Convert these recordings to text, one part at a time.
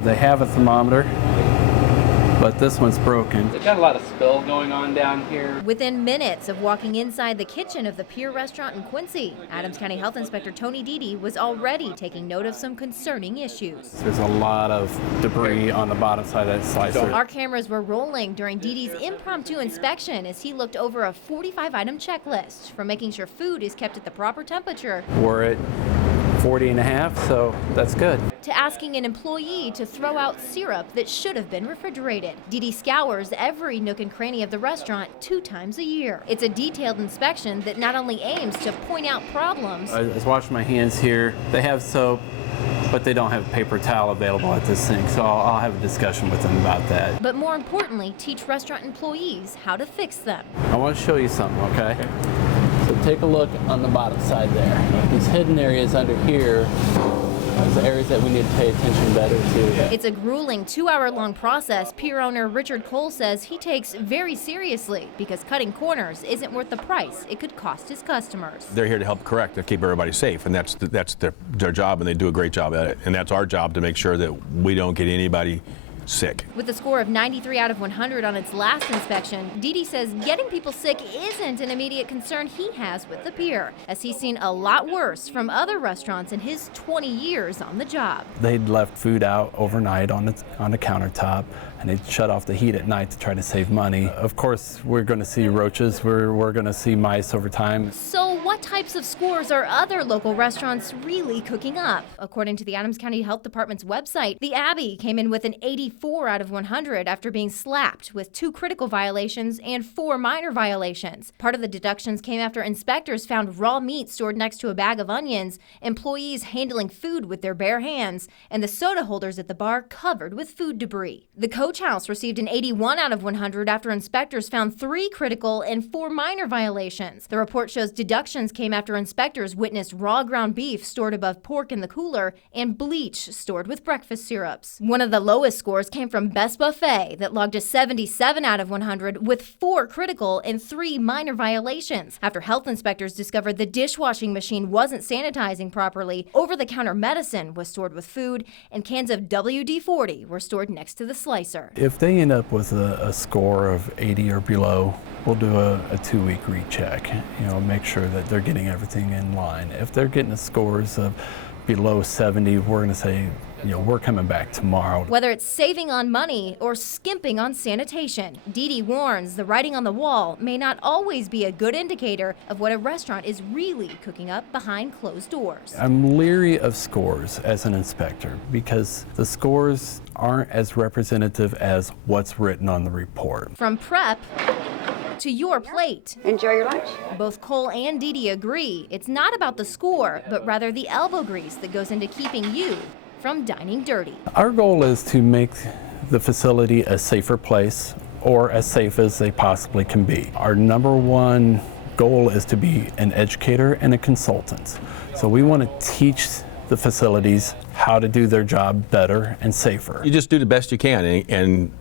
They have a thermometer, but this one's broken. They've got a lot of spill going on down here. Within minutes of walking inside the kitchen of the Pier restaurant in Quincy, Adams County Health Inspector Tony Dede was already taking note of some concerning issues. There's a lot of debris on the bottom side of that slicer. Our cameras were rolling during Dede's impromptu inspection as he looked over a 45-item checklist for making sure food is kept at the proper temperature. We're at 40.5, so that's good. To asking an employee to throw out syrup that should have been refrigerated. Dede scours every nook and cranny of the restaurant 2 times a year. It's a detailed inspection that not only aims to point out problems. I was washing my hands here. They have soap, but they don't have paper towel available at this sink, so I'll have a discussion with them about that. But more importantly, teach restaurant employees how to fix them. I want to show you something, okay? So take a look on the bottom side there. These hidden areas under here are the areas that we need to pay attention better to. It's a grueling 2-hour-long process Pier owner Richard Cole says he takes very seriously because cutting corners isn't worth the price it could cost his customers. They're here to help correct and keep everybody safe, and that's their job, and they do a great job at it. And that's our job to make sure that we don't get anybody sick. With a score of 93 out of 100 on its last inspection, Dede says getting people sick isn't an immediate concern he has with the Pier, as he's seen a lot worse from other restaurants in his 20 years on the job. They'd left food out overnight on the countertop, and they'd shut off the heat at night to try to save money. Of course, we're going to see roaches, we're going to see mice over time. So what types of scores are other local restaurants really cooking up? According to the Adams County Health Department's website, the Abbey came in with an 84 out of 100 after being slapped with 2 critical violations and 4 minor violations. Part of the deductions came after inspectors found raw meat stored next to a bag of onions, employees handling food with their bare hands, and the soda holders at the bar covered with food debris. The Coach House received an 81 out of 100 after inspectors found 3 critical and 4 minor violations. The report shows deductions came after inspectors witnessed raw ground beef stored above pork in the cooler and bleach stored with breakfast syrups. One of the lowest scores came from Best Buffet that logged a 77 out of 100 with 4 critical and 3 minor violations after health inspectors discovered the dishwashing machine wasn't sanitizing properly, over-the-counter medicine was stored with food, and cans of WD-40 were stored next to the slicer. If they end up with a score of 80 or below, we'll do a 2-week recheck. Make sure that they're getting everything in line. If they're getting the scores of below 70, we're going to say, we're coming back tomorrow. Whether it's saving on money or skimping on sanitation, Dede warns the writing on the wall may not always be a good indicator of what a restaurant is really cooking up behind closed doors. I'm leery of scores as an inspector because the scores aren't as representative as what's written on the report. From prep to your plate. Enjoy your lunch. Both Cole and Dede agree it's not about the score, but rather the elbow grease that goes into keeping you from dining dirty. Our goal is to make the facility a safer place, or as safe as they possibly can be. Our number one goal is to be an educator and a consultant. So we want to teach the facilities how to do their job better and safer. You just do the best you can and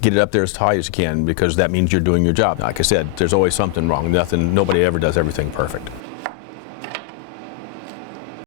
get it up there as high as you can, because that means you're doing your job. Like I said, there's always something wrong. Nobody ever does everything perfect.